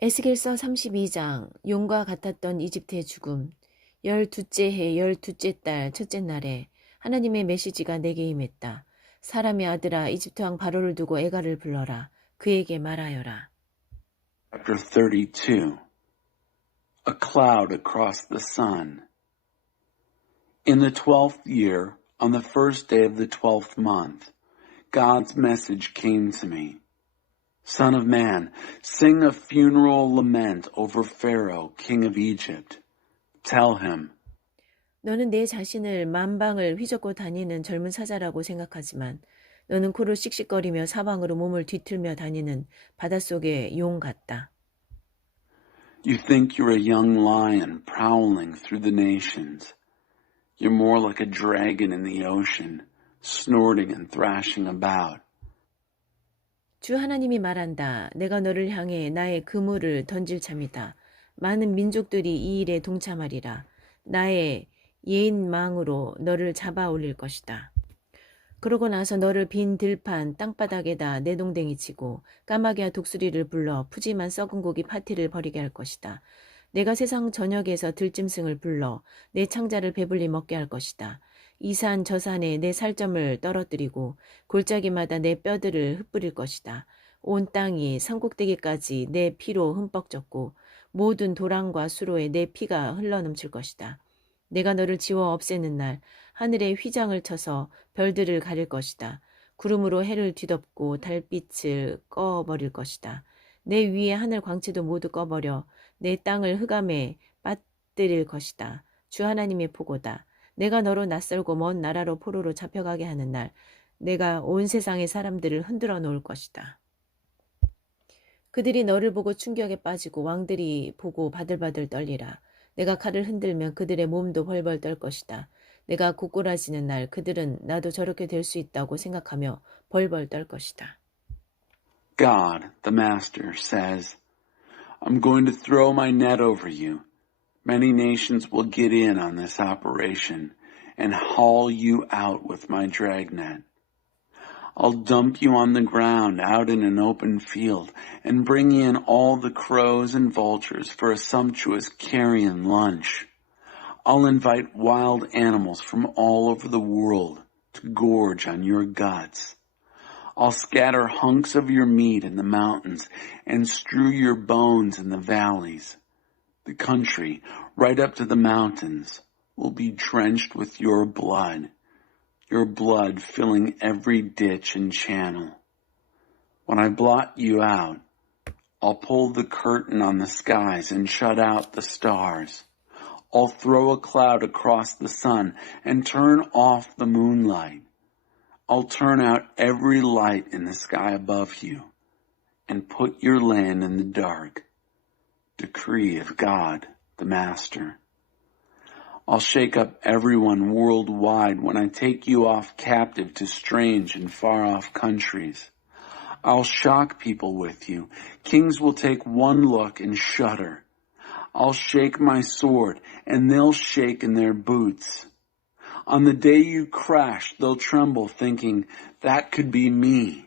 에스겔서 32장 용과 같았던 이집트의 죽음. 12째 해 12째 달 첫째 날에 하나님의 메시지가 내게 임했다. 사람의 아들아, 이집트 왕 바로를 두고 애가를 불러라. 그에게 말하여라. Chapter 32. A cloud across the sun. In the 12th year, on the first day of the 12th month, God's message came to me. Son of man, sing a funeral lament over Pharaoh, king of Egypt. Tell him, 너는 내 자신을 만방을 휘젓고 다니는 젊은 사자라고 생각하지만 너는 코를 씩씩거리며 사방으로 몸을 뒤틀며 다니는 바닷속의 용 같다. you think you're a young lion prowling through the nations. You're more like a dragon in the ocean, snorting and thrashing about. 주 하나님이 말한다. 내가 너를 향해 나의 그물을 던질 참이다. 많은 민족들이 이 일에 동참하리라. 나의 예인망으로 너를 잡아 올릴 것이다. 그러고 나서 너를 빈 들판 땅바닥에다 내동댕이 치고 까마귀와 독수리를 불러 푸짐한 썩은 고기 파티를 벌이게 할 것이다. 내가 세상 전역에서 들짐승을 불러 내 창자를 배불리 먹게 할 것이다. 이 산 저 산에 내 살점을 떨어뜨리고 골짜기마다 내 뼈들을 흩뿌릴 것이다. 온 땅이 산꼭대기까지 내 피로 흠뻑 젖고 모든 도랑과 수로에 내 피가 흘러넘칠 것이다. 내가 너를 지워 없애는 날 하늘에 휘장을 쳐서 별들을 가릴 것이다. 구름으로 해를 뒤덮고 달빛을 꺼버릴 것이다. 내 위에 하늘 광채도 모두 꺼버려 내 땅을 흑암에 빠뜨릴 것이다. 주 하나님의 보고다. 내가 너로 낯설고 먼 나라로 포로로 잡혀가게 하는 날 내가 온 세상의 사람들을 흔들어 놓을 것이다. 그들이 너를 보고 충격에 빠지고 왕들이 보고 바들바들 떨리라. 내가 칼을 흔들면 그들의 몸도 벌벌 떨 것이다. 내가 고꾸라지는 날 그들은 나도 저렇게 될 수 있다고 생각하며 벌벌 떨 것이다. God, the Master, says, I'm going to throw my net over you. Many nations will get in on this operation and haul you out with my dragnet. I'll dump you on the ground out in an open field and bring in all the crows and vultures for a sumptuous carrion lunch. I'll invite wild animals from all over the world to gorge on your guts. I'll scatter hunks of your meat in the mountains and strew your bones in the valleys. The country, right up to the mountains, will be drenched with your blood filling every ditch and channel. When I blot you out, I'll pull the curtain on the skies and shut out the stars. I'll throw a cloud across the sun and turn off the moonlight. I'll turn out every light in the sky above you and put your land in the dark. Decree of God, the Master. I'll shake up everyone worldwide when I take you off captive to strange and far-off countries. I'll shock people with you. Kings will take one look and shudder. I'll shake my sword, and they'll shake in their boots. On the day you crash, they'll tremble, thinking, that could be me.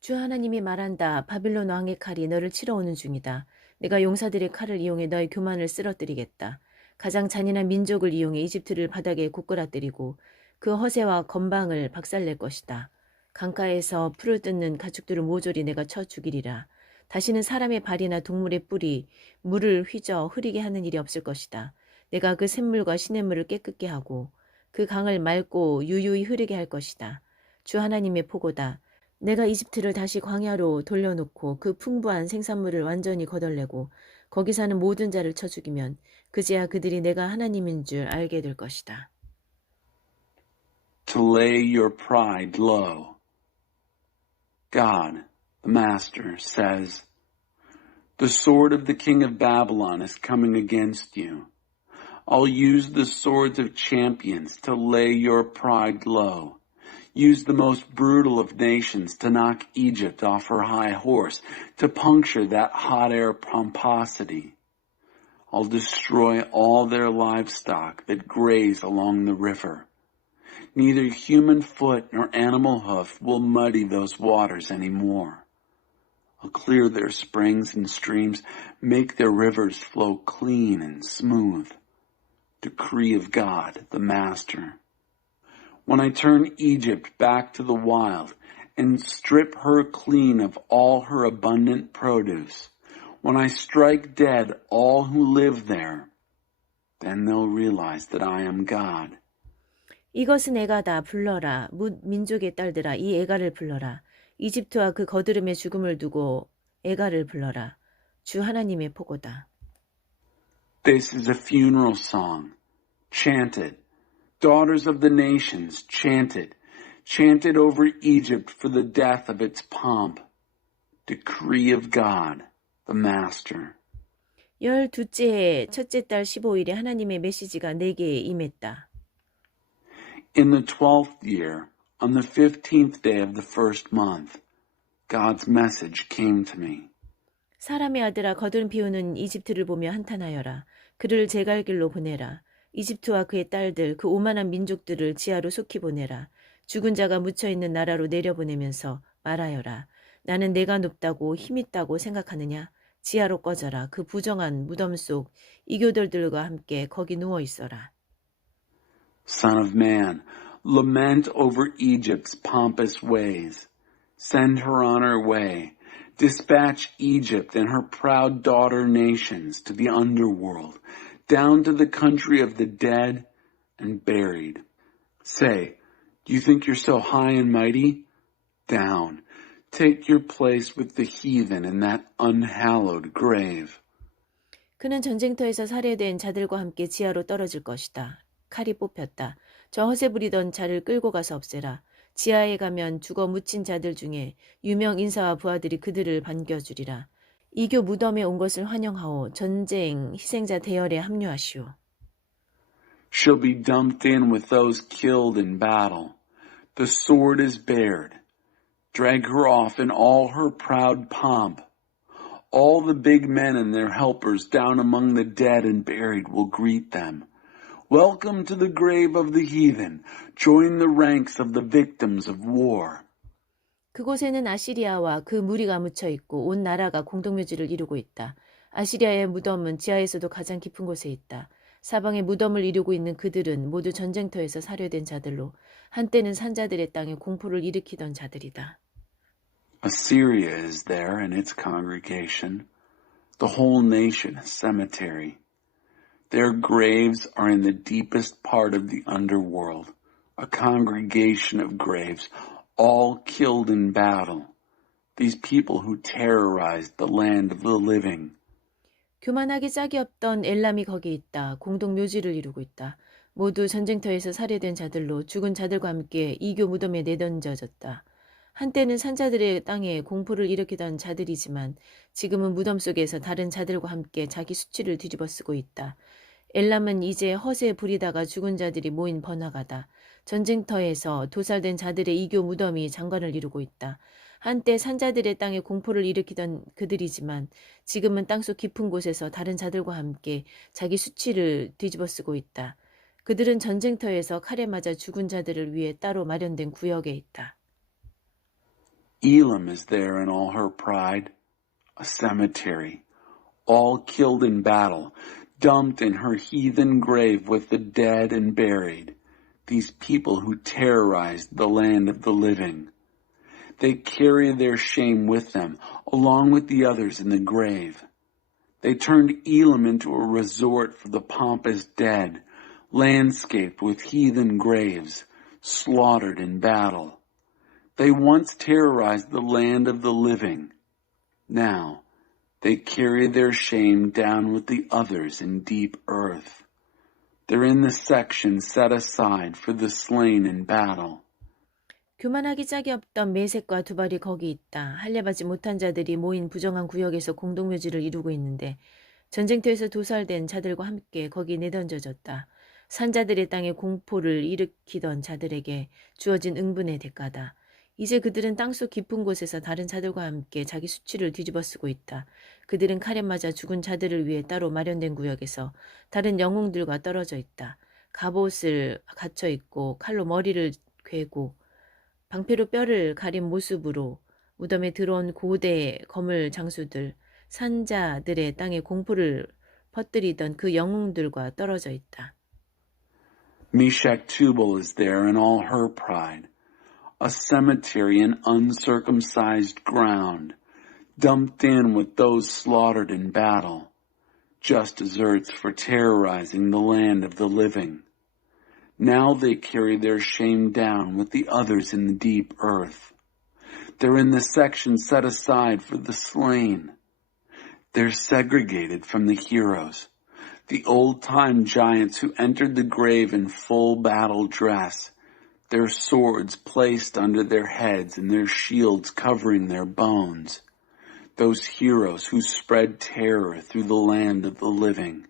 주 하나님이 말한다. 바빌론 왕의 칼이 너를 치러 오는 중이다. 내가 용사들의 칼을 이용해 너의 교만을 쓰러뜨리겠다. 가장 잔인한 민족을 이용해 이집트를 바닥에 고꾸라뜨리고 그 허세와 건방을 박살낼 것이다. 강가에서 풀을 뜯는 가축들을 모조리 내가 쳐 죽이리라. 다시는 사람의 발이나 동물의 뿔이 물을 휘저 흐리게 하는 일이 없을 것이다. 내가 그 샘물과 시냇물을 깨끗게 하고 그 강을 맑고 유유히 흐르게 할 것이다. 주 하나님의 포고다. 내가 이집트를 다시 광야로 돌려놓고 그 풍부한 생산물을 완전히 거덜내고 거기 사는 모든 자를 쳐 죽이면 그제야 그들이 내가 하나님인 줄 알게 될 것이다. To lay your pride low. God, the Master, says, the sword of the king of Babylon is coming against you. I'll use the swords of champions to lay your pride low. Use the most brutal of nations to knock Egypt off her high horse, to puncture that hot air pomposity. I'll destroy all their livestock that graze along the river. Neither human foot nor animal hoof will muddy those waters anymore. I'll clear their springs and streams, make their rivers flow clean and smooth. Decree of God, the Master. When I turn Egypt back to the wild and strip her clean of all her abundant produce, when I strike dead all who live there, then they'll realize that I am God. 이것은 애가다. 불러라. 뭇 민족의 딸들아, 이 애가를 불러라. 이집트와 그 거드름의 죽음을 두고 애가를 불러라. 주 하나님의 포고다. This is a funeral song. Chant it. Daughters of the nations, chant it. Chant it over Egypt for the death of its pomp. Decree of God, the Master. 12째 해 첫째 달 15일에 하나님의 메시지가 내게 임했다. In the 12th year, on the 15th day of the first month, God's message came to me. 사람의 아들아, 거드름 피우는 이집트를 보며 한탄하여라. 그를 제갈 길로 보내라. 이집트와 그의 딸들, 그 오만한 민족들을 지하로 속히 보내라. 죽은 자가 묻혀있는 나라로 내려보내면서 말하여라. 나는 내가 높다고 힘있다고 생각하느냐? 지하로 꺼져라. 그 부정한 무덤 속 이교돌들과 함께 거기 누워있어라. Son of man, lament over Egypt's pompous ways. Send her on her way. Dispatch Egypt and her proud daughter nations to the underworld, down to the country of the dead and buried. Say, do you think you're so high and mighty? Down. Take your place with the heathen in that unhallowed grave. 그는 전쟁터에서 살해된 자들과 함께 지하로 떨어질 것이다. 칼이 뽑혔다. 저 허세 부리던 자를 끌고 가서 없애라. 지하에 가면 죽어 묻힌 자들 중에 유명 인사와 부하들이 그들을 반겨주리라. 이교 무덤에 온 것을 환영하오. 전쟁 희생자 대열에 합류하시오. She'll be dumped in with those killed in battle. The sword is bared. Drag her off in all her proud pomp. All the big men and their helpers down among the dead and buried will greet them. Welcome to the grave of the heathen. Join the ranks of the victims of war. 그곳에는 아시리아와 그 무리가 묻혀 있고 온 나라가 공동묘지를 이루고 있다. 아시리아의 무덤은 지하에서도 가장 깊은 곳에 있다. 사방에 무덤을 이루고 있는 그들은 모두 전쟁터에서 살해된 자들로 한때는 산자들의 땅에 공포를 일으키던 자들이다. Assyria is there in its congregation. The whole nation a cemetery. Their graves are in the deepest part of the underworld, a congregation of graves, all killed in battle. These people who terrorized the land of the living. 교만하기 짝이 없던 엘람이 거기 있다. 공동 묘지를 이루고 있다. 모두 전쟁터에서 살해된 자들로 죽은 자들과 함께 이교 무덤에 내던져졌다. 한때는 산자들의 땅에 공포를 일으키던 자들이지만 지금은 무덤 속에서 다른 자들과 함께 자기 수치를 뒤집어쓰고 있다. 엘람은 이제 허세에 부리다가 죽은 자들이 모인 번화가다. 전쟁터에서 도살된 자들의 이교 무덤이 장관을 이루고 있다. 한때 산자들의 땅에 공포를 일으키던 그들이지만 지금은 땅속 깊은 곳에서 다른 자들과 함께 자기 수치를 뒤집어쓰고 있다. 그들은 전쟁터에서 칼에 맞아 죽은 자들을 위해 따로 마련된 구역에 있다. Elam is there in all her pride, a cemetery, all killed in battle, dumped in her heathen grave with the dead and buried, these people who terrorized the land of the living. They carry their shame with them, along with the others in the grave. They turned Elam into a resort for the pompous dead, landscaped with heathen graves, slaughtered in battle. They once terrorized the land of the living. Now, they carry their shame down with the others in deep earth. They're in the section set aside for the slain in battle. 교만하기 짝이 없던 메색과 두발이 거기 있다. 할례받지 못한 자들이 모인 부정한 구역에서 공동묘지를 이루고 있는데 전쟁터에서 도살된 자들과 함께 거기 내던져졌다. 산자들의 땅에 공포를 일으키던 자들에게 주어진 응분의 대가다. 이제 그들은 땅속 깊은 곳에서 다른 자들과 함께 자기 수치를 뒤집어쓰고 있다. 그들은 칼에 맞아 죽은 자들을 위해 따로 마련된 구역에서 다른 영웅들과 떨어져 있다. 갑옷을 갖춰 입고 칼로 머리를 괴고 방패로 뼈를 가린 모습으로 무덤에 들어온 고대 거물 장수들, 산자들의 땅에 공포를 퍼뜨리던 그 영웅들과 떨어져 있다. Meshach Tubal is there in all her pride, a cemetery in uncircumcised ground, dumped in with those slaughtered in battle, just deserts for terrorizing the land of the living. Now they carry their shame down with the others in the deep earth. They're in the section set aside for the slain. They're segregated from the heroes, the old-time giants who entered the grave in full battle dress, their swords placed under their heads and their shields covering their bones. Those heroes who spread terror through the land of the living.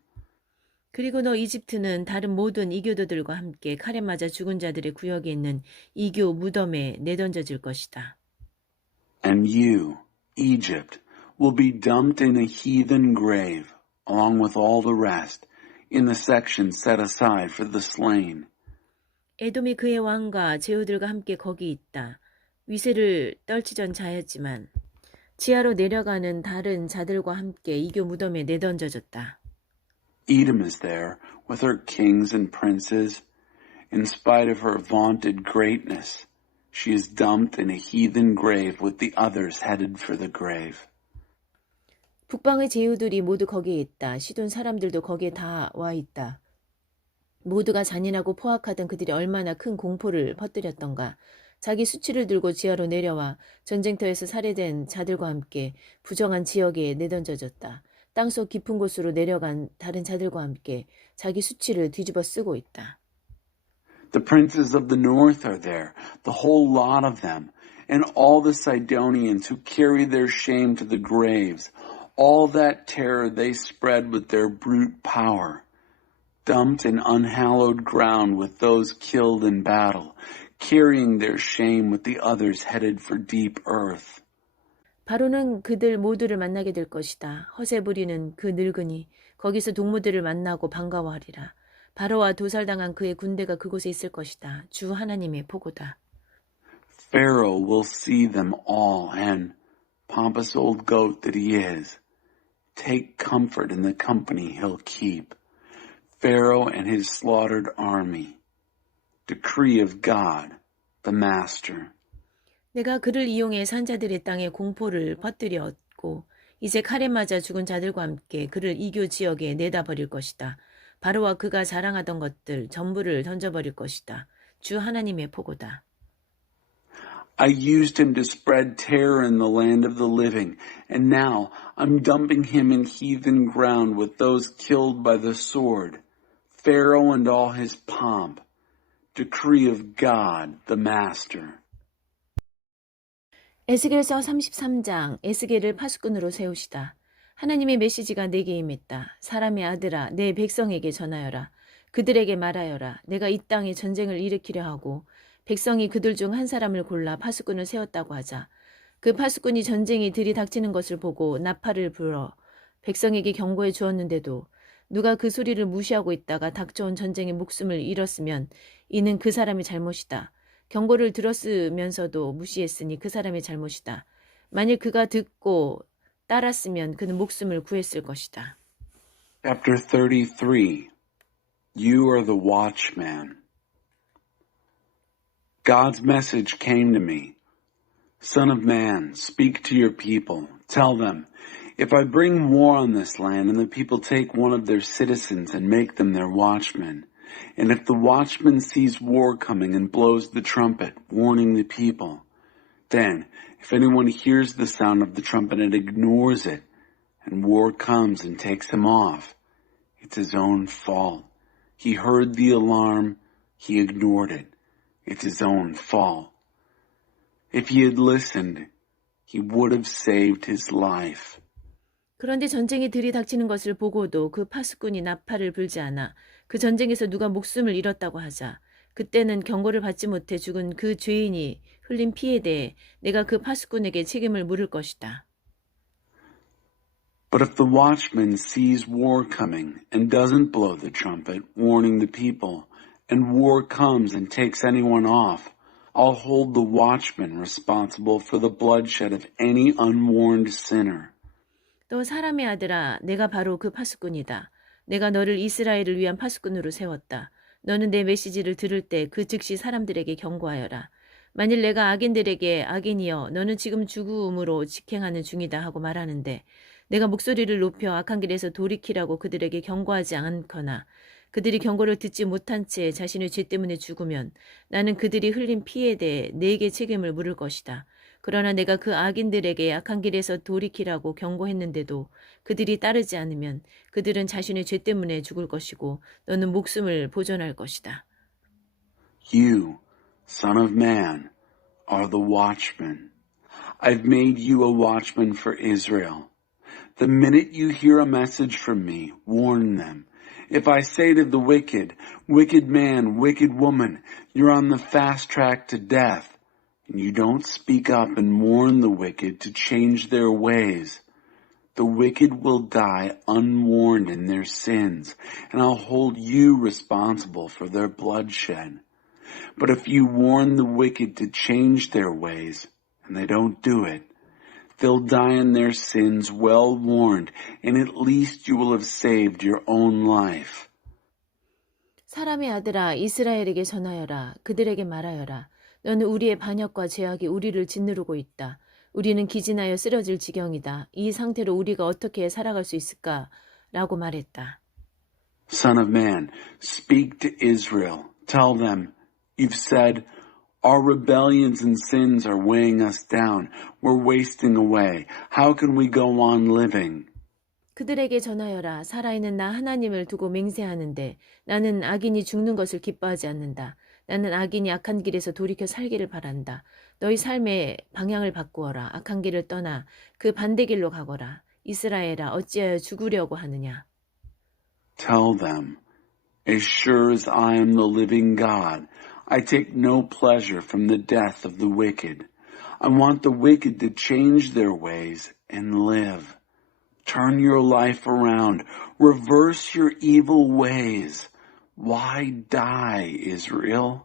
그리고 너 이집트는 다른 모든 이교도들과 함께 칼에 맞아 죽은 자들의 구역에 있는 이교 무덤에 내던져질 것이다. And you, Egypt, will be dumped in a heathen grave, along with all the rest, in the section set aside for the slain. 에돔이 그의 왕과 제후들과 함께 거기 있다. 위세를 떨치던 자였지만 지하로 내려가는 다른 자들과 함께 이교 무덤에 내던져졌다. Edom is there with her kings and princes. In spite of her vaunted greatness, she is dumped in a heathen grave with the others headed for the grave. 북방의 제후들이 모두 거기에 있다. 시돈 사람들도 거기에 다 와 있다. 모두가 잔인하고 포악하던 그들이 얼마나 큰 공포를 퍼뜨렸던가. 자기 수치를 들고 지하로 내려와 전쟁터에서 살해된 자들과 함께 부정한 지역에 내던져졌다. 땅속 깊은 곳으로 내려간 다른 자들과 함께 자기 수치를 뒤집어 쓰고 있다. The princes of the north are there, the whole lot of them, and all the Sidonians who carry their shame to the graves, all that terror they spread with their brute power, dumped in unhallowed ground with those killed in battle, carrying their shame with the others headed for deep earth. 바로는 그들 모두를 만나게 될 것이다. 허세 부리는 그 늙은이 거기서 동무들을 만나고 반가워하리라. 바로와 도살당한 그의 군대가 그곳에 있을 것이다. 주 하나님의 보고다. Pharaoh will see them all and, pompous old goat that he is, take comfort in the company he'll keep. Pharaoh and his slaughtered army. Decree of God, the Master. 내가 그를 이용해 산자들의 땅에 공포를 퍼뜨렸고 이제 칼에 맞아 죽은 자들과 함께 그를 이교 지역에 내다 버릴 것이다. 바로와 그가 자랑하던 것들 전부를 던져버릴 것이다. 주 하나님의 보고다. I used him to spread terror in the land of the living, and now I'm dumping him in heathen ground with those killed by the sword. Pharaoh and all his pomp. Decree of God, the Master. 에스겔서 33장 에스겔을 파수꾼으로 세우시다. 하나님의 메시지가 내게 임했다. 사람의 아들아 내 백성에게 전하여라. 그들에게 말하여라. 내가 이 땅에 전쟁을 일으키려 하고 백성이 그들 중 한 사람을 골라 파수꾼을 세웠다고 하자. 그 파수꾼이 전쟁이 들이닥치는 것을 보고 나팔을 불어 백성에게 경고해 주었는데도 누가 그 소리를 무시하고 있다가 닥쳐온 전쟁에 목숨을 잃었으면 이는 그 사람의 잘못이다. 경고를 들었으면서도 무시했으니 그 사람의 잘못이다. 만일 그가 듣고 따랐으면 그는 목숨을 구했을 것이다. Chapter 33. You are the watchman. God's message came to me. Son of man, speak to your people. Tell them, if I bring war on this land and the people take one of their citizens and make them their watchman, and if the watchman sees war coming and blows the trumpet, warning the people, then if anyone hears the sound of the trumpet and ignores it, and war comes and takes him off, it's his own fault. He heard the alarm, he ignored it. It's his own fault. If he had listened, he would have saved his life. 그런데 전쟁이 들이닥치는 것을 보고도 그 파수꾼이 나팔을 불지 않아 그 전쟁에서 누가 목숨을 잃었다고 하자. 그때는 경고를 받지 못해 죽은 그 죄인이 흘린 피에 대해 내가 그 파수꾼에게 책임을 물을 것이다. But if the watchman sees war coming and doesn't blow the trumpet, warning the people, and war comes and takes anyone off, I'll hold the watchman responsible for the bloodshed of any unwarned sinner. 또 사람의 아들아, 내가 바로 그 파수꾼이다. 내가 너를 이스라엘을 위한 파수꾼으로 세웠다. 너는 내 메시지를 들을 때 그 즉시 사람들에게 경고하여라. 만일 내가 악인들에게 악인이여 너는 지금 죽음으로 직행하는 중이다 하고 말하는데 내가 목소리를 높여 악한 길에서 돌이키라고 그들에게 경고하지 않거나 그들이 경고를 듣지 못한 채 자신의 죄 때문에 죽으면 나는 그들이 흘린 피에 대해 내게 책임을 물을 것이다. 그러나 내가 그 악인들에게 악한 길에서 돌이키라고 경고했는데도 그들이 따르지 않으면 그들은 자신의 죄 때문에 죽을 것이고 너는 목숨을 보존할 것이다. You, Son of Man, are the watchman. I've made you a watchman for Israel. The minute you hear a message from me, warn them. If I say to the wicked, wicked man, wicked woman, you're on the fast track to death, and you don't speak up and warn the wicked to change their ways, the wicked will die unwarned in their sins, and I'll hold you responsible for their bloodshed. But if you warn the wicked to change their ways, and they don't do it, they'll die in their sins well warned, and at least you will have saved your own life. 사람의 아들아 이스라엘에게 전하여라. 그들에게 말하여라. 너는 우리의 반역과 죄악이 우리를 짓누르고 있다. 우리는 기진하여 쓰러질 지경이다. 이 상태로 우리가 어떻게 살아갈 수 있을까? 라고 말했다. Son of man, speak to Israel. Tell them, you've said, our rebellions and sins are weighing us down. We're wasting away. How can we go on living? 그들에게 전하여라. 살아있는 나 하나님을 두고 맹세하는데 나는 악인이 죽는 것을 기뻐하지 않는다. 나는 악인이 악한 길에서 돌이켜 살기를 바란다. 너희 삶의 방향을 바꾸어라. 악한 길을 떠나 그 반대 길로 가거라. 이스라엘아 어찌하여 죽으려고 하느냐. Tell them, as sure as I am the living God, I take no pleasure from the death of the wicked. I want the wicked to change their ways and live. Turn your life around. Reverse your evil ways. Why die, Israel?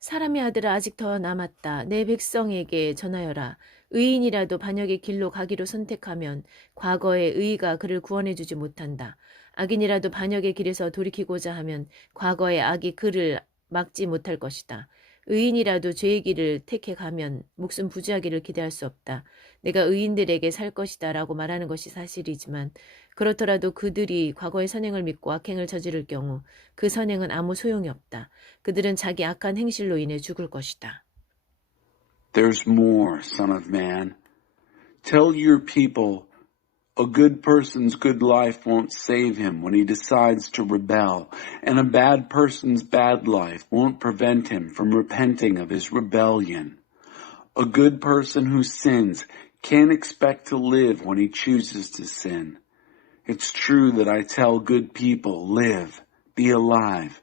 사람의 아들아 아직 더 남았다. 내 백성에게 전하여라. 의인이라도 반역의 길로 가기로 선택하면 과거의 의가 그를 구원해 주지 못한다. 악인이라도 반역의 길에서 돌이키고자 하면 과거의 악이 그를 막지 못할 것이다. 의인이라도 죄의 길을 택해 가면 목숨 부지하기를 기대할 수 없다. 내가 의인들에게 살 것이다 라고 말하는 것이 사실이지만 그렇더라도 그들이 과거의 선행을 믿고 악행을 저지를 경우 그 선행은 아무 소용이 없다. 그들은 자기 악한 행실로 인해 죽을 것이다. There's more, Son of Man. Tell your people, a good person's good life won't save him when he decides to rebel, and a bad person's bad life won't prevent him from repenting of his rebellion. A good person who sins can't expect to live when he chooses to sin. It's true that I tell good people, live, be alive.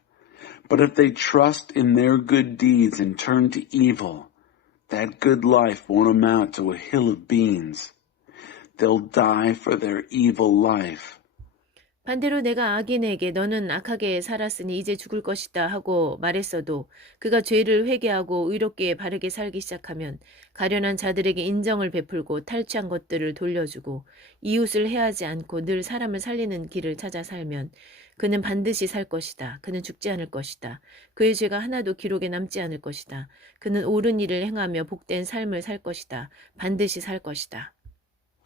But if they trust in their good deeds and turn to evil, that good life won't amount to a hill of beans. They'll die for their evil life. 반대로 내가 악인에게 너는 악하게 살았으니 이제 죽을 것이다 하고 말했어도 그가 죄를 회개하고 의롭게 바르게 살기 시작하면 가련한 자들에게 인정을 베풀고 탈취한 것들을 돌려주고 이웃을 해하지 않고 늘 사람을 살리는 길을 찾아 살면 그는 반드시 살 것이다. 그는 죽지 않을 것이다. 그의 죄가 하나도 기록에 남지 않을 것이다. 그는 옳은 일을 행하며 복된 삶을 살 것이다. 반드시 살 것이다.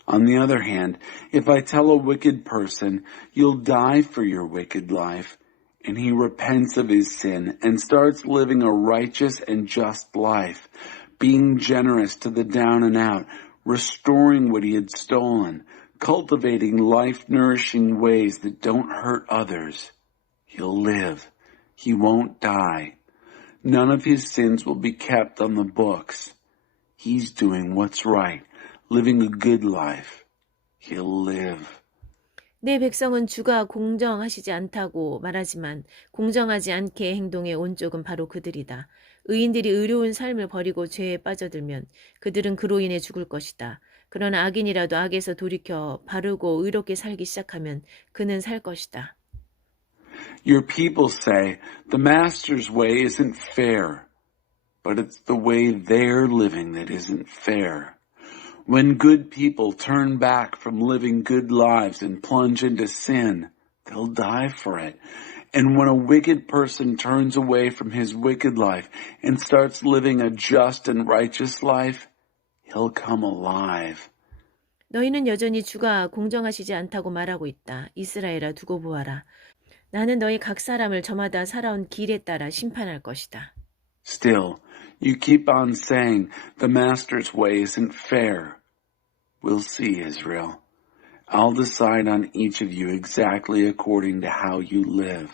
On the other hand, if I tell a wicked person, you'll die for your wicked life, and he repents of his sin and starts living a righteous and just life, being generous to the down and out, restoring what he had stolen, cultivating life-nourishing ways that don't hurt others, he'll live. He won't die. None of his sins will be kept on the books. He's doing what's right. Living a good life, he'll live. 내 백성은 주가 공정하시지 않다고 말하지만 공정하지 않게 행동해 온 쪽은 바로 그들이다. 의인들이 의로운 삶을 버리고 죄에 빠져들면 그들은 그로 인해 죽을 것이다. 그러나 악인이라도 악에서 돌이켜 바르고 의롭게 살기 시작하면 그는 살 것이다. Your people say, the master's way isn't fair. but it's the way they're living that isn't fair. When good people turn back from living good lives and plunge into sin, they'll die for it. And when a wicked person turns away from his wicked life and starts living a just and righteous life, he'll come alive. 너희는 여전히 주가 공정하시지 않다고 말하고 있다. 이스라엘아 두고 보아라. 나는 너희 각 사람을 저마다 살아온 길에 따라 심판할 것이다. Still, you keep on saying the master's way isn't fair. We'll see, Israel. I'll decide on each of you exactly according to how you live.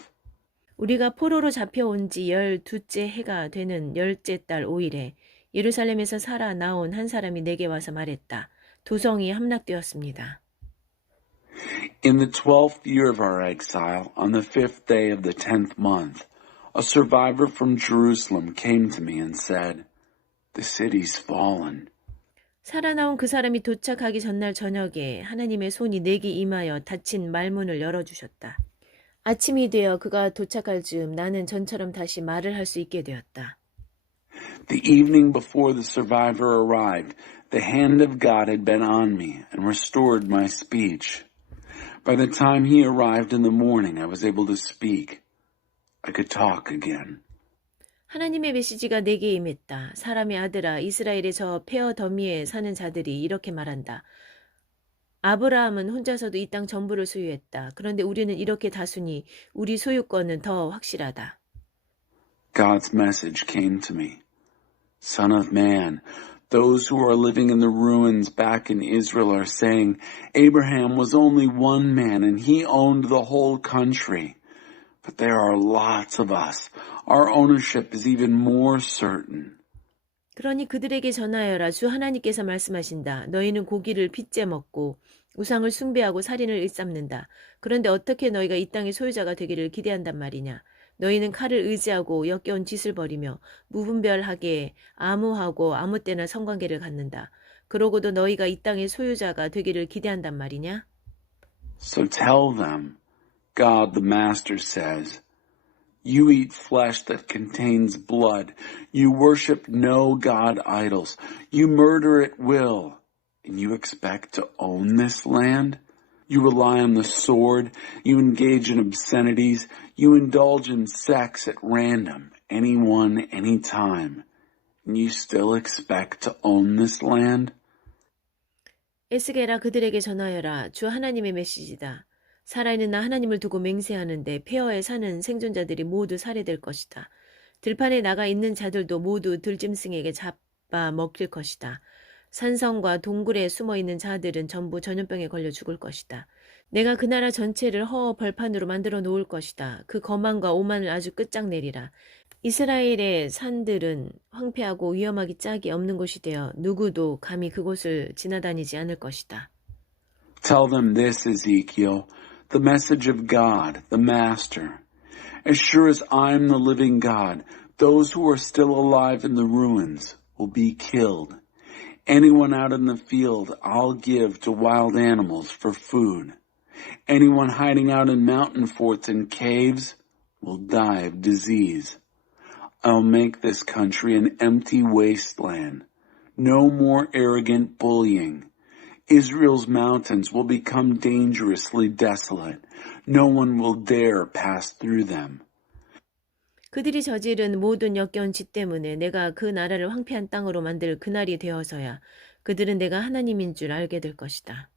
우리가 포로로 잡혀온 지 12째 해가 되는 10째 달 5일에 예루살렘에서 살아 나온 한 사람이 내게 와서 말했다. 도성이 함락되었습니다. In the 12th year of our exile, on the 5th day of the 10th month, a survivor from Jerusalem came to me and said, "The city's fallen." 살아나온 그 사람이 도착하기 전날 저녁에 하나님의 손이 내게 임하여 닫힌 말문을 열어주셨다. 아침이 되어 그가 도착할 즈음 나는 전처럼 다시 말을 할 수 있게 되었다. The evening before the survivor arrived, the hand of God had been on me and restored my speech. By the time he arrived in the morning, I was able to speak. I could talk again. 하나님의 메시지가 내게 임했다. 사람의 아들아, 이스라엘의 저 폐허 더미에 사는 자들이 이렇게 말한다. 아브라함은 혼자서도 이 땅 전부를 소유했다. 그런데 우리는 이렇게 다수니 우리 소유권은 더 확실하다. God's message came to me. Son of man, those who are living in the ruins back in Israel are saying, Abraham was only one man and he owned the whole country. But there are lots of us. Our ownership is even more certain. 그러니 그들에게 전하여라. 주 하나님께서 말씀하신다. 너희는 고기를 핏째 먹고 우상을 숭배하고 살인을 일삼는다. 그런데 어떻게 너희가 이 땅의 소유자가 되기를 기대한단 말이냐. 너희는 칼을 의지하고 역겨운 짓을 벌이며 무분별하게 암호하고 아무 때나 성관계를 갖는다. 그러고도 너희가 이 땅의 소유자가 되기를 기대한단 말이냐? So tell them, God the Master says, you eat flesh that contains blood. You worship no God idols. You murder at will. And you expect to own this land? You rely on the sword. You engage in obscenities. You indulge in sex at random, anyone, anytime. And you still expect to own this land? 에스겔아 그들에게 전하여라. 주 하나님의 메시지다. 살아있는 나 하나님을 두고 맹세하는데 폐허에 사는 생존자들이 모두 살해될 것이다. 들판에 나가 있는 자들도 모두 들짐승에게 잡아 먹힐 것이다. 산성과 동굴에 숨어있는 자들은 전부 전염병에 걸려 죽을 것이다. 내가 그 나라 전체를 허허 벌판으로 만들어 놓을 것이다. 그 거만과 오만을 아주 끝장내리라. 이스라엘의 산들은 황폐하고 위험하기 짝이 없는 곳이 되어 누구도 감히 그곳을 지나다니지 않을 것이다. Tell them this, Ezekiel, the message of God, the Master. As sure as I'm the living God, those who are still alive in the ruins will be killed. Anyone out in the field I'll give to wild animals for food. Anyone hiding out in mountain forts and caves will die of disease. I'll make this country an empty wasteland. No more arrogant bullying. Israel's mountains will become dangerously desolate. No one will dare pass through them. 그들이 저지른 모든 역겨운 짓 때문에 내가 그 나라를 황폐한 땅으로 만들 그날이 되어서야 그들은 내가 하나님인 줄 알게 될 것이다.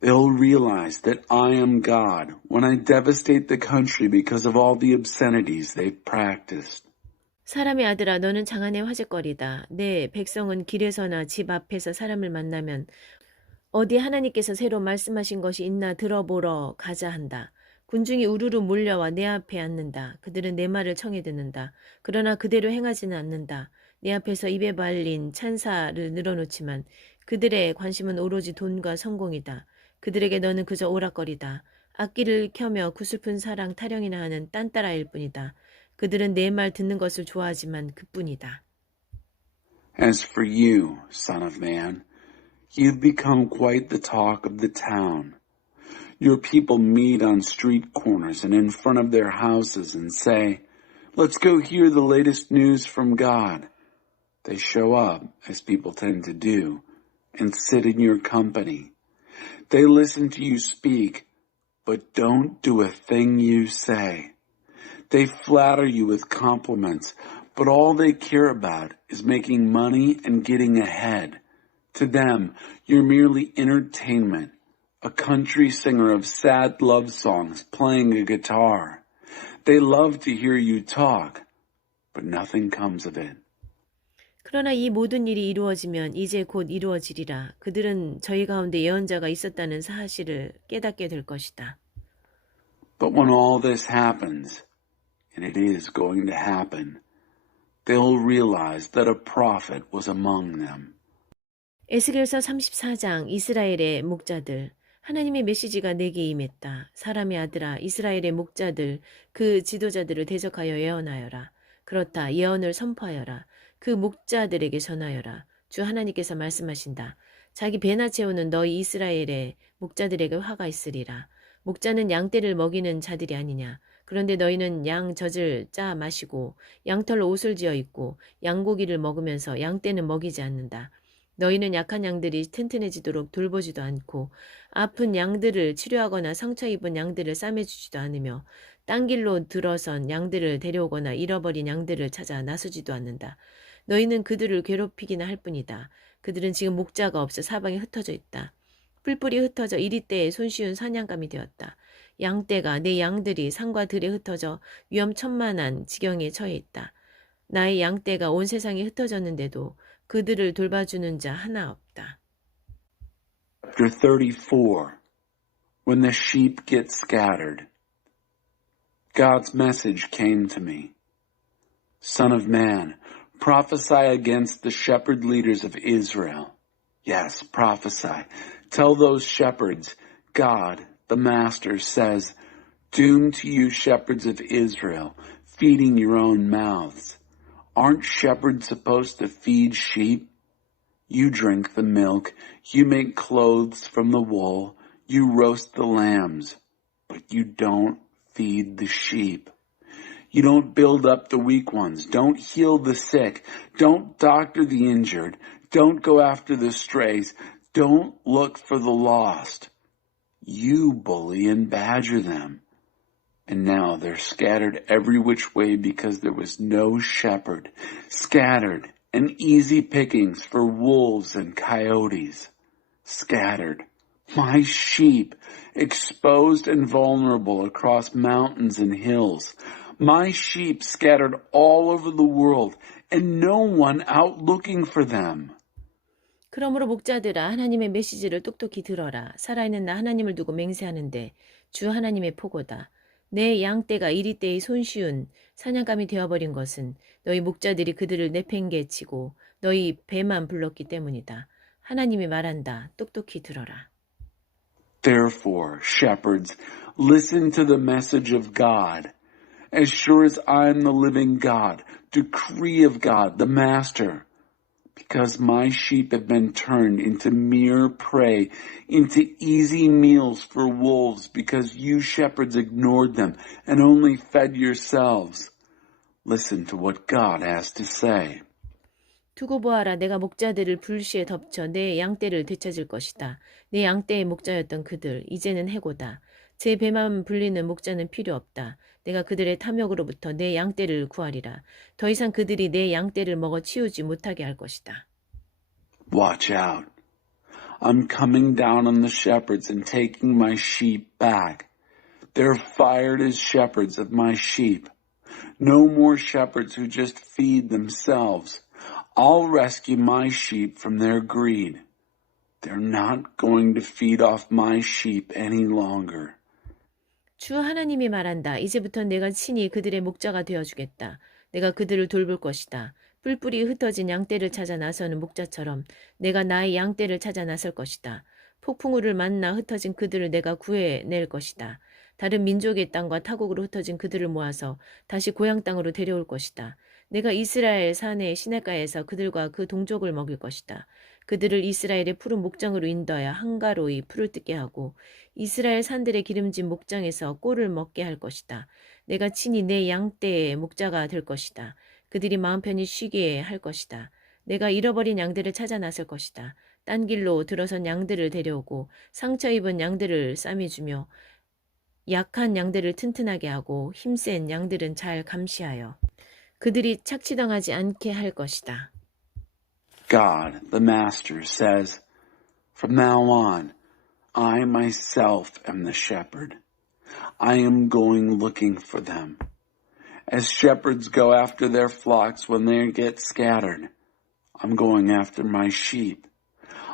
They'll realize that I am God when I devastate the country because of all the obscenities they've practiced. 사람의 아들아 너는 장안의 화제거리다. 내 백성은 길에서나 집 앞에서 사람을 만나면 어디 하나님께서 새로 말씀하신 것이 있나 들어보러 가자 한다. 군중이 우르르 몰려와 내 앞에 앉는다. 그들은 내 말을 청해 듣는다. 그러나 그대로 행하지는 않는다. 내 앞에서 입에 발린 찬사를 늘어놓지만 그들의 관심은 오로지 돈과 성공이다. 그들에게 너는 그저 오락거리다. 악기를 켜며 구슬픈 사랑 타령이나 하는 딴따라일 뿐이다. 그들은 내 말 듣는 것을 좋아하지만 그뿐이다. As for you, son of man, you've become quite the talk of the town. Your people meet on street corners and in front of their houses and say, let's go hear the latest news from God. They show up, as people tend to do, and sit in your company. They listen to you speak, but don't do a thing you say. They flatter you with compliments, but all they care about is making money and getting ahead. To them, you're merely entertainment, a country singer of sad love songs playing a guitar. They love to hear you talk, but nothing comes of it. 그러나 이 모든 일이 이루어지면 이제 곧 이루어지리라. 그들은 저희 가운데 예언자가 있었다는 사실을 깨닫게 될 것이다. But when all this happens, and it is going to happen, they'll realize that a prophet was among them. 에스겔서 34장 이스라엘의 목자들 하나님의 메시지가 내게 임했다. 사람의 아들아 이스라엘의 목자들 그 지도자들을 대적하여 예언하여라. 그렇다 예언을 선포하여라. 그 목자들에게 전하여라. 주 하나님께서 말씀하신다. 자기 배나 채우는 너희 이스라엘의 목자들에게 화가 있으리라. 목자는 양떼를 먹이는 자들이 아니냐. 그런데 너희는 양 젖을 짜 마시고 양털로 옷을 지어 입고 양고기를 먹으면서 양떼는 먹이지 않는다. 너희는 약한 양들이 튼튼해지도록 돌보지도 않고 아픈 양들을 치료하거나 상처 입은 양들을 싸매주지도 않으며 딴 길로 들어선 양들을 데려오거나 잃어버린 양들을 찾아 나서지도 않는다. 너희는 그들을 괴롭히기나 할 뿐이다. 그들은 지금 목자가 없어 사방에 흩어져 있다. 뿔뿔이 흩어져 이리때에 손쉬운 사냥감이 되었다. 양떼가 내 양들이 산과 들에 흩어져 위험천만한 지경에 처해 있다. 나의 양떼가 온 세상에 흩어졌는데도 그들을 돌봐주는 자 하나 없다. Chapter 34. When the sheep get scattered. God's message came to me. Son of man, prophesy against the shepherd leaders of Israel. Yes, prophesy. Tell those shepherds, God, the Master, says, doom to you shepherds of Israel, feeding your own mouths. Aren't shepherds supposed to feed sheep? You drink the milk, you make clothes from the wool, you roast the lambs, but you don't feed the sheep. You don't build up the weak ones, don't heal the sick, don't doctor the injured, don't go after the strays, don't look for the lost. You bully and badger them. And now they're scattered every which way because there was no shepherd, scattered and easy pickings for wolves and coyotes, scattered. My sheep, exposed and vulnerable across mountains and hills, my sheep scattered all over the world and no one out looking for them. 그러므로 목자들아 하나님의 메시지를 똑똑히 들어라. 살아있는 나 하나님을 두고 맹세하는데 주 하나님의 포고다. 내 양떼가 이리떼의 손쉬운 사냥감이 되어버린 것은 너희 목자들이 그들을 내팽개치고 너희 배만 불렀기 때문이다. 하나님이 말한다. 똑똑히 들어라. Therefore, shepherds, listen to the message of God. As sure as I am the living God, decree of God, the Master. Because my sheep have been turned into mere prey, into easy meals for wolves, because you shepherds ignored them and only fed yourselves. Listen to what God has to say. 두고 보아라. 내가 목자들을 불시에 덮쳐 내 양떼를 되찾을 것이다. 내 양떼의 목자였던 그들, 이제는 해고다. 제 배만 불리는 목자는 필요 없다. 내가 그들의 탐욕으로부터 내 양떼를 구하리라. 더 이상 그들이 내 양떼를 먹어 치우지 못하게 할 것이다. Watch out. I'm coming down on the shepherds and taking my sheep back. They're fired as shepherds of my sheep. No more shepherds who just feed themselves. I'll rescue my sheep from their greed. They're not going to feed off my sheep any longer. 주 하나님이 말한다. 이제부터 내가 친히 그들의 목자가 되어주겠다. 내가 그들을 돌볼 것이다. 뿔뿔이 흩어진 양떼를 찾아 나서는 목자처럼 내가 나의 양떼를 찾아 나설 것이다. 폭풍우를 만나 흩어진 그들을 내가 구해낼 것이다. 다른 민족의 땅과 타국으로 흩어진 그들을 모아서 다시 고향 땅으로 데려올 것이다. 내가 이스라엘 산의 시냇가에서 그들과 그 동족을 먹일 것이다. 그들을 이스라엘의 푸른 목장으로 인도하여 한가로이 풀을 뜯게 하고 이스라엘 산들의 기름진 목장에서 꼴을 먹게 할 것이다. 내가 친히 내 양떼의 목자가 될 것이다. 그들이 마음 편히 쉬게 할 것이다. 내가 잃어버린 양들을 찾아 나설 것이다. 딴 길로 들어선 양들을 데려오고 상처 입은 양들을 싸매주며 약한 양들을 튼튼하게 하고 힘센 양들은 잘 감시하여 그들이 착취당하지 않게 할 것이다. God, the Master, says, "From now on, I myself am the shepherd. I am going looking for them. As shepherds go after their flocks when they get scattered, I'm going after my sheep.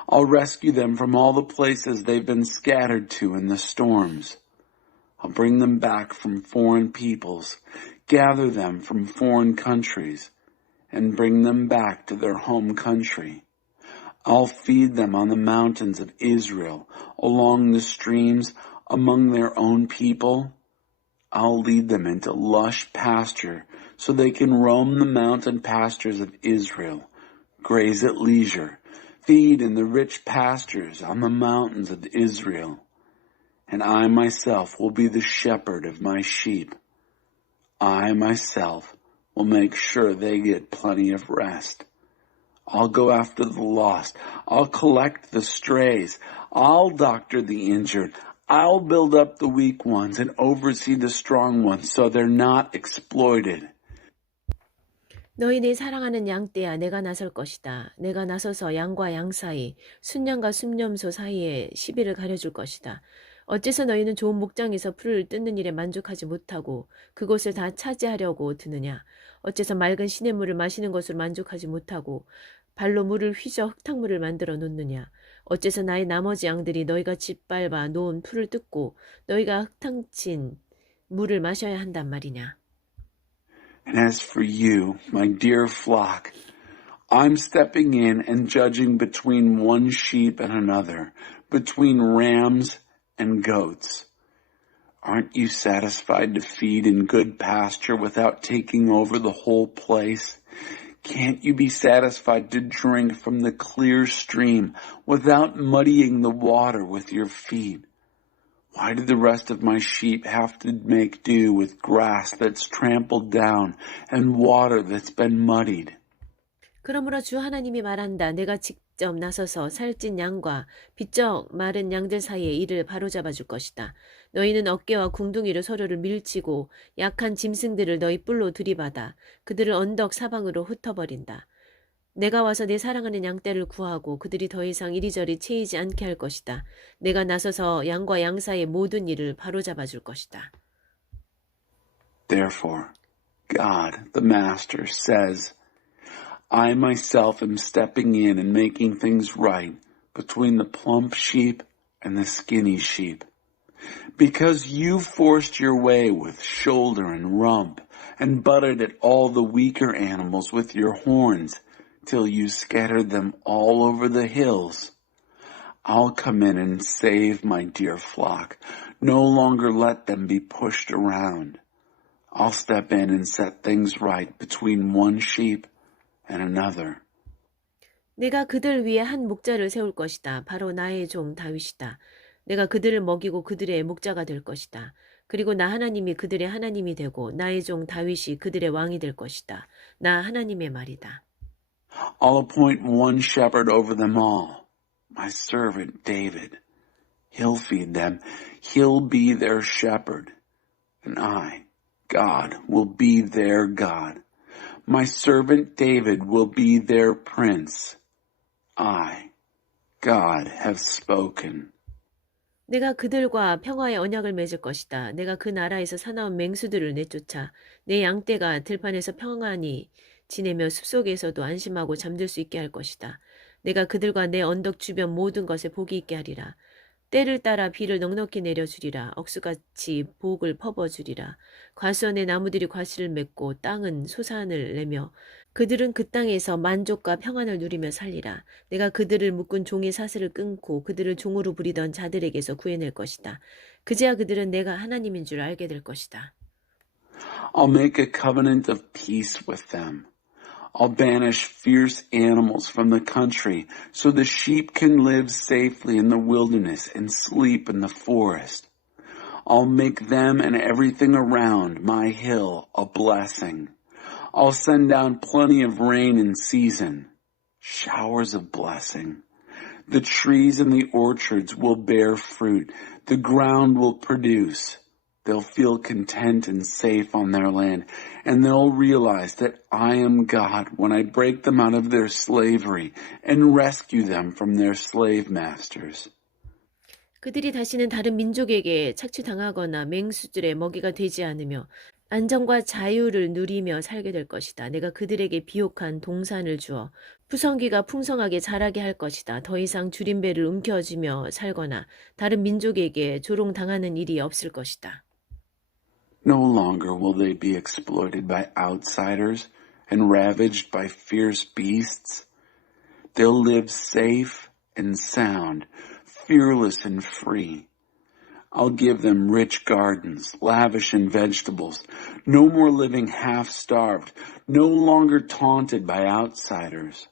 I'll rescue them from all the places they've been scattered to in the storms. I'll bring them back from foreign peoples, gather them from foreign countries, and bring them back to their home country. I'll feed them on the mountains of Israel, along the streams, among their own people. I'll lead them into lush pasture so they can roam the mountain pastures of Israel, graze at leisure, feed in the rich pastures on the mountains of Israel. And I myself will be the shepherd of my sheep. I myself will make sure they get plenty of rest. I'll go after the lost. I'll collect the strays. I'll doctor the injured. I'll build up the weak ones and oversee the strong ones so they're not exploited. 너희 내 사랑하는 양떼야 내가 나설 것이다. 내가 나서서 양과 양 사이, 순양과 순염소 사이에 시비를 가려줄 것이다. 어째서 너희는 좋은 목장에서 풀을 뜯는 일에 만족하지 못하고 그곳을 다 차지하려고 드느냐? 어째서 맑은 시냇물을 마시는 것으로 만족하지 못하고 발로 물을 휘저 흙탕물을 만들어 놓느냐? 어째서 나의 나머지 양들이 너희가 짓밟아 놓은 풀을 뜯고 너희가 흙탕친 물을 마셔야 한단 말이냐? And as for you, my dear flock, I'm stepping in and judging between one sheep and another, between rams and goats. Aren't you satisfied to feed in good pasture without taking over the whole place? Can't you be satisfied to drink from the clear stream without muddying the water with your feet? Why do the rest of my sheep have to make do with grass that's trampled down and water that's been muddied? 그러므로 주 하나님이 말한다. 내가 직접 나서서 살찐 양과 비쩍 마른 양들 사이에 이를 바로잡아 줄 것이다. 너희는 어깨와 궁둥이로 서로를 밀치고 약한 짐승들을 너희 뿔로 들이받아 그들을 언덕 사방으로 흩어버린다. 내가 와서 내 사랑하는 양떼를 구하고 그들이 더 이상 이리저리 채이지 않게 할 것이다. 내가 나서서 양과 양 사이의 모든 일을 바로잡아 줄 것이다. Therefore, God, the Master, says, I myself am stepping in and making things right between the plump sheep and the skinny sheep. Because you forced your way with shoulder and rump and butted at all the weaker animals with your horns till you scattered them all over the hills. I'll come in and save my dear flock. No longer let them be pushed around. I'll step in and set things right between one sheep and another. 내가 그들 위에 한 목자를 세울 것이다. 바로 나의 종 다윗이다. 내가 그들을 먹이고 그들의 목자가 될 것이다. 그리고 나 하나님이 그들의 하나님이 되고 나의 종 다윗이 그들의 왕이 될 것이다. 나 하나님의 말이다. I'll appoint one shepherd over them all, my servant David. He'll feed them. He'll be their shepherd. And I, God, will be their God. My servant David will be their prince. I, God, have spoken. 내가 그들과 평화의 언약을 맺을 것이다. 내가 그 나라에서 사나운 맹수들을 내쫓아 내 양떼가 들판에서 평안히 지내며 숲속에서도 안심하고 잠들 수 있게 할 것이다. 내가 그들과 내 언덕 주변 모든 것에 복이 있게 하리라. 때를 따라 비를 넉넉히 내려주리라. 억수같이 복을 퍼부어주리라. 과수원의 나무들이 과실을 맺고 땅은 소산을 내며 그들은 그 땅에서 만족과 평안을 누리며 살리라. 내가 그들을 묶은 종의 사슬을 끊고 그들을 종으로 부리던 자들에게서 구해낼 것이다. 그제야 그들은 내가 하나님인 줄 알게 될 것이다. I'll make a covenant of peace with them. I'll banish fierce animals from the country so the sheep can live safely in the wilderness and sleep in the forest. I'll make them and everything around my hill a blessing. I'll send down plenty of rain in season. showers of blessing. The trees and the orchards will bear fruit. The ground will produce. They'll feel content and safe on their land, and they'll realize that I am God when I break them out of their slavery and rescue them from their slave masters. 그들이 다시는 다른 민족에게 착취당하거나 맹수들의 먹이가 되지 않으며 안정과 자유를 누리며 살게 될 것이다. 내가 그들에게 비옥한 동산을 주어 푸성귀가 풍성하게 자라게 할 것이다. 더 이상 주림배를 움켜쥐며 살거나 다른 민족에게 조롱당하는 일이 없을 것이다. No longer will they be exploited by outsiders and ravaged by fierce beasts. They'll live safe and sound, fearless and free. I'll give them rich gardens, lavish in vegetables, no more living half-starved, no longer taunted by outsiders.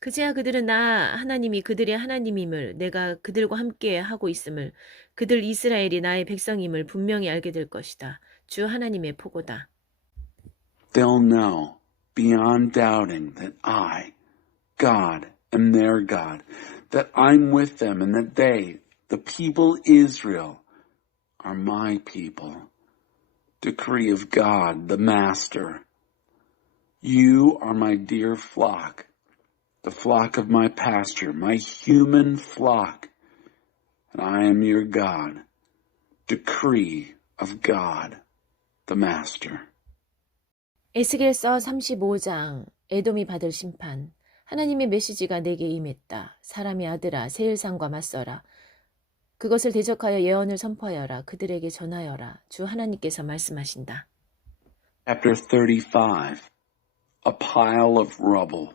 그제야 그들은 나 하나님이 그들의 하나님임을 내가 그들과 함께 하고 있음을 그들 이스라엘이 나의 백성임을 분명히 알게 될 것이다. 주 하나님의 포고다. They'll know beyond doubting that I, God, am their God, that I'm with them and that they, the people Israel, are my people. Decree of God, the Master. You are my dear flock, the flock of my pasture, my human flock, and I am your God. Decree of God, the Master. 에스겔서 35장 에돔이 받을 심판. 하나님의 메시지가 내게 임했다. 사람의 아들아 세일산과 맞서라. 그것을 대적하여 예언을 선포하여라. 그들에게 전하여라. 주 하나님께서 말씀하신다. Chapter 35, A Pile of Rubble.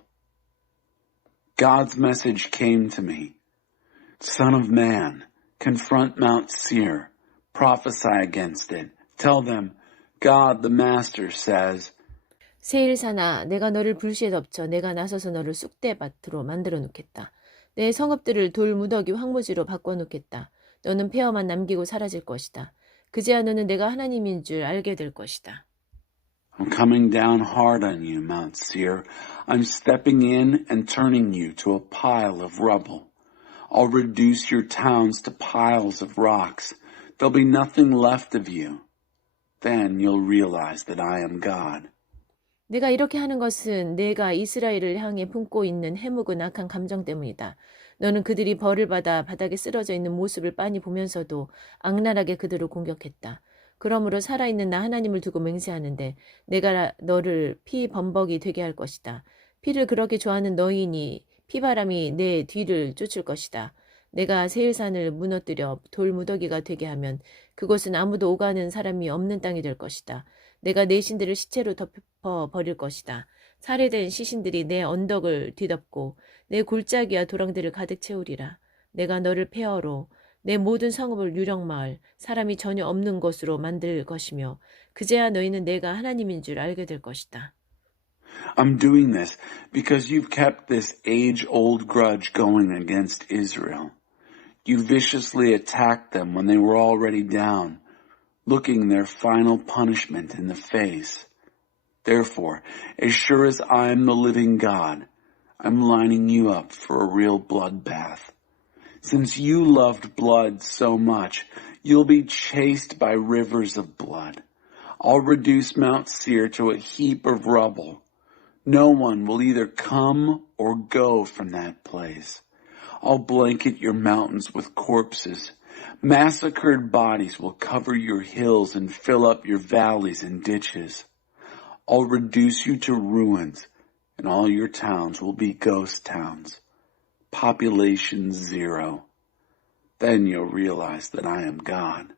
God's message came to me. Son of man, confront Mount Seir, prophesy against it. Tell them, God the Master says, 세일산아 내가 너를 불시에 덮쳐 내가 나서서 너를 쑥대밭으로 만들어 놓겠다. 내 성읍들을 돌무더기 황무지로 바꿔 놓겠다. 너는 폐허만 남기고 사라질 것이다. 그제야 너는 내가 하나님인 줄 알게 될 것이다. I'm coming down hard on you, Mount Seir. I'm stepping in and turning you to a pile of rubble. I'll reduce your towns to piles of rocks. There'll be nothing left of you. Then you'll realize that I am God. 내가 이렇게 하는 것은 내가 이스라엘을 향해 품고 있는 해묵은 악한 감정 때문이다. 너는 그들이 벌을 받아 바닥에 쓰러져 있는 모습을 빤히 보면서도 악랄하게 그들을 공격했다. 그러므로 살아있는 나 하나님을 두고 맹세하는데 내가 너를 피 범벅이 되게 할 것이다. 피를 그렇게 좋아하는 너희니 피바람이 내 뒤를 쫓을 것이다. 내가 세일산을 무너뜨려 돌무더기가 되게 하면 그곳은 아무도 오가는 사람이 없는 땅이 될 것이다. 내가 내 신들을 시체로 덮어 버릴 것이다. 살해된 시신들이 내 언덕을 뒤덮고 내 골짜기와 도랑들을 가득 채우리라. 내가 너를 폐허로 내 모든 성읍을 유령마을, 사람이 전혀 없는 곳으로 만들 것이며 그제야 너희는 내가 하나님인 줄 알게 될 것이다. I'm doing this because you've kept this age-old grudge going against Israel. You viciously attacked them when they were already down, looking their final punishment in the face. Therefore, as sure as I am the living God, I'm lining you up for a real bloodbath. Since you loved blood so much, you'll be chased by rivers of blood. I'll reduce Mount Seir to a heap of rubble. No one will either come or go from that place. I'll blanket your mountains with corpses. Massacred bodies will cover your hills and fill up your valleys and ditches. I'll reduce you to ruins, and all your towns will be ghost towns. Population 0. Then you'll realize that I am God.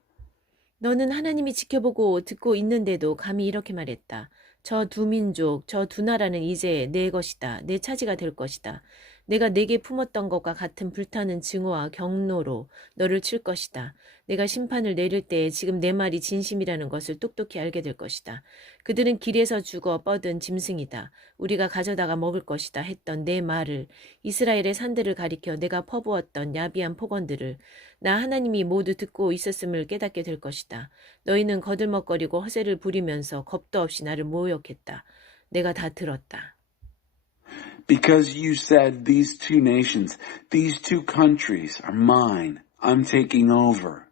너는 하나님이 지켜보고 듣고 있는데도 감히 이렇게 말했다. 저 두 민족, 저 두 나라는 이제 내 것이다. 내 차지가 될 것이다. 내가 내게 품었던 것과 같은 불타는 증오와 경노로 너를 칠 것이다. 내가 심판을 내릴 때에 지금 내 말이 진심이라는 것을 똑똑히 알게 될 것이다. 그들은 길에서 죽어 뻗은 짐승이다. 우리가 가져다가 먹을 것이다 했던 내 말을, 이스라엘의 산들을 가리켜 내가 퍼부었던 야비한 폭언들을 나 하나님이 모두 듣고 있었음을 깨닫게 될 것이다. 너희는 거들먹거리고 허세를 부리면서 겁도 없이 나를 모욕했다. 내가 다 들었다. Because you said these two nations, these two countries are mine. I'm taking over.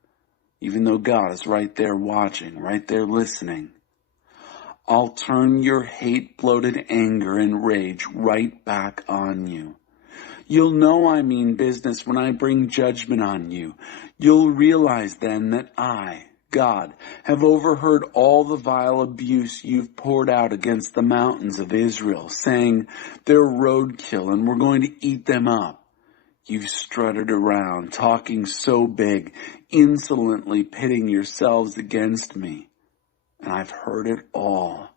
Even though God is right there watching, right there listening. I'll turn your hate-bloated anger and rage right back on you. You'll know I mean business when I bring judgment on you. You'll realize then that I, God, have overheard all the vile abuse you've poured out against the mountains of Israel, saying they're roadkill and we're going to eat them up. You've strutted around, talking so big, insolently pitting yourselves against me. And I've heard it all.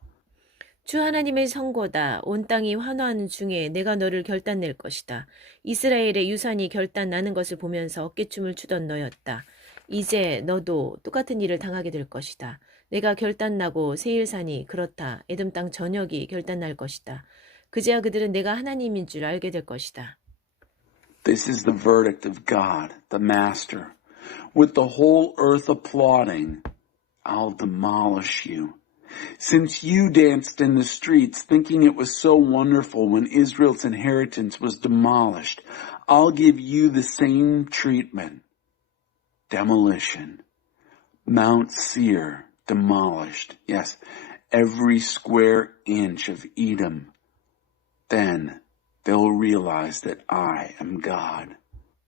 주 하나님의 선고다. 온 땅이 환호하는 중에 내가 너를 결단낼 것이다. 이스라엘의 유산이 결단나는 것을 보면서 어깨춤을 추던 너였다. 이제 너도 똑같은 일을 당하게 될 것이다. 내가 결단나고 세일산이 그렇다. 에돔 땅 전역이 결단날 것이다. 그제야 그들은 내가 하나님인 줄 알게 될 것이다. This is the verdict of God, the Master. With the whole earth applauding, I'll demolish you. Since you danced in the streets thinking it was so wonderful when Israel's inheritance was demolished, I'll give you the same treatment. Demolition. Mount Seir demolished. Yes, every square inch of Edom. Then they'll realize that I am God.